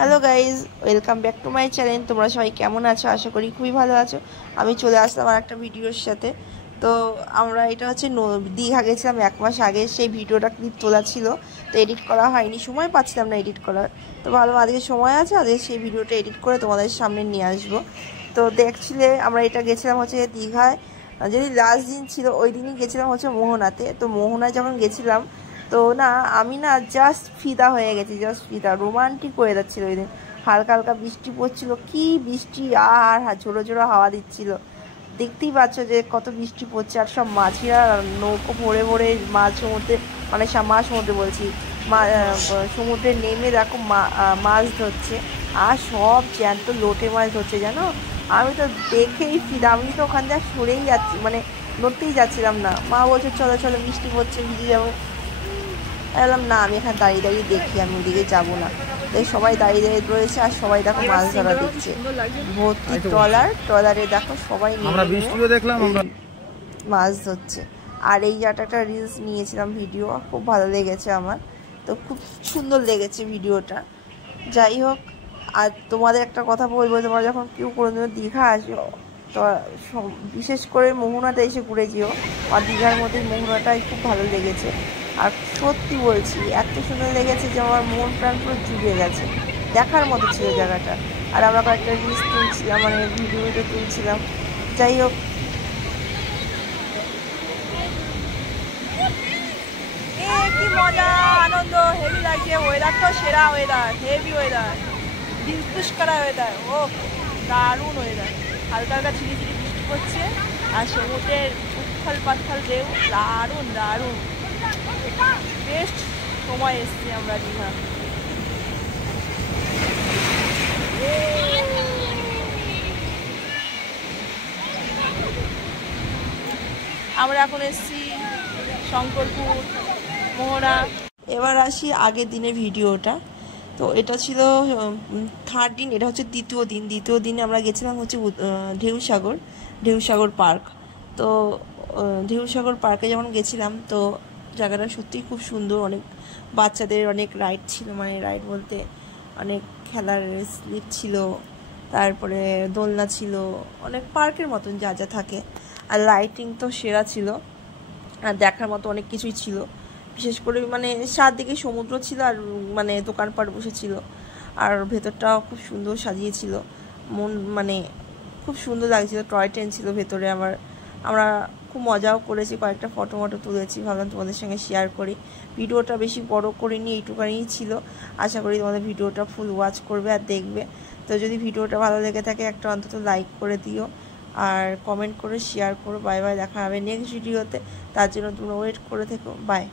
Hello guys, welcome back to my channel. তোমরা সবাই কেমন আছো? আশা করি খুবই ভালো আছো। আমি চলে আসলাম আর একটা ভিডিওর সাথে। তো আমরা এটা হচ্ছে দীঘা গেছিলাম 1 মাস আগে। সেই ভিডিওটা ক্লিপ তোলা ছিল, তো এডিট করা হয়নি, সময় পাচ্ছিলাম না এডিট করার। তো ভালো, আজকে সময় আছে, আজকে সেই ভিডিওটা এডিট করে তোমাদের সামনে নিয়ে আসবো। তো দেখছিলে আমরা এটা গেছিলাম হচ্ছে দীঘায়, যদি লাস্ট দিন ছিল ওই দিনই গেছিলাম হচ্ছে মোহনাতে। তো মোহনায় যখন গেছিলাম তো না, আমি না জাস্ট ফিদা হয়ে গেছি, জাস্ট ফিদা। রোমান্টিক ওয়েদার ছিল ওই দিন, হালকা হালকা বৃষ্টি পড়ছিল, কি বৃষ্টি! আর ঝোড়ো ঝোড়ো হাওয়া দিচ্ছিল। দেখতেই পাচ্ছ যে কত বৃষ্টি পড়ছে, আর সব মাছিরা নৌকো ভরে ভরে মাছ সমুদ্রে, মানে মাছ সমুদ্রে বলছি, সমুদ্রে নেমে দেখো মাছ ধরছে, আর সব জ্যান্ত লোটে মাছ ধরছে জানো। আমি তো দেখেই ফিদা, আমি তো ওখান থেকে সরেই যাচ্ছি, মানে নড়তেই যাচ্ছিলাম না। মা বলছে চলো চলো, বৃষ্টি পড়ছে, ভিজে যাবো। বললাম না, আমি এখানে দাঁড়িয়ে দাঁড়িয়ে দেখি, আমি ওদিকে যাবো না। তাই সবাই দাঁড়িয়ে দাঁড়িয়ে রয়েছে, আর সবাই দেখো মাছ ধরা দেখছে, ভর্তি ট্রলারে দেখো সবাই মাছ ধরছে। আর এই জায়গাটা একটা রিলস নিয়েছিলাম, ভিডিও খুব ভালো লেগেছে আমার, তো খুব সুন্দর লেগেছে ভিডিওটা। যাই হোক, আর তোমাদের একটা কথা বলবো, তোমরা যখন কেউ কোনোদিনও দীঘা আসো, তো বিশেষ করে মোহনাটা এসে ঘুরে যেও। আর দীঘার মধ্যে মোহনাটাই খুব ভালো লেগেছে। আর সত্যি বলছি, এত সুন্দর লেগেছে যে আমার মন প্রাণ পুরো জুড়ে গেছে, দেখার মতো ছিল জায়গাটা। আর আমরা কয়েকটা রিলস তুলছিলাম, মানে ভিডিও তুলছিলাম। যাই হোক, কি মজা, আনন্দ, হেভি লাগছে। ওয়েদারটা সেরা ওয়েদার, হেভি ওয়েদার, দিলখুশ করা ওয়েদার। ও দারুণ ওয়েদার, হালকা হালকা ঝিরি ঝিরি বৃষ্টি পড়ছে, আর সমুদ্রের উত্থাল পাত্থাল ঢেউ, দারুণ দারুণ। বেস্ট সময় এসছি আমরা দীঘা। আমরা এখন এসছি শঙ্করপুর, মোহনা। এবার আসি আগের দিনের ভিডিওটা। তো এটা ছিল থার্ড দিন, এটা হচ্ছে দ্বিতীয় দিনে আমরা গেছিলাম হচ্ছে ঢেউসাগর পার্ক। তো ঢেউসাগর পার্কে যখন গেছিলাম, তো জায়গাটা সত্যিই খুব সুন্দর। অনেক বাচ্চাদের অনেক রাইড ছিল, মানে রাইড বলতে অনেক খেলার স্লিপ ছিল, তারপরে দোলনা ছিল, অনেক পার্কের মতন যা যা থাকে। আর লাইটিং তো সেরা ছিল, আর দেখার মতো অনেক কিছুই ছিল। বিশেষ করে মানে চারদিকে সমুদ্র ছিল, আর মানে দোকানপাট বসেছিল, আর ভেতরটাও খুব সুন্দর সাজিয়েছিল। মানে খুব সুন্দর লাগছিল। টয় ট্রেন ছিল ভেতরে। আমরা খুব মজাও করেছি, কয়েকটা ফটো তুলেছি, ভাবলাম তোমাদের সঙ্গে শেয়ার করি। ভিডিওটা বেশি বড় করিনি, এইটুকানিই ছিল। আশা করি তোমাদের ভিডিওটা ফুল ওয়াচ করবে আর দেখবে। তো যদি ভিডিওটা ভালো লেগে থাকে, একটা অন্তত লাইক করে দিও, আর কমেন্ট করে শেয়ার করো। বাই বাই, দেখা হবে নেক্সট ভিডিওতে। তার জন্য তোমরা ওয়েট করে থেকো। বাই।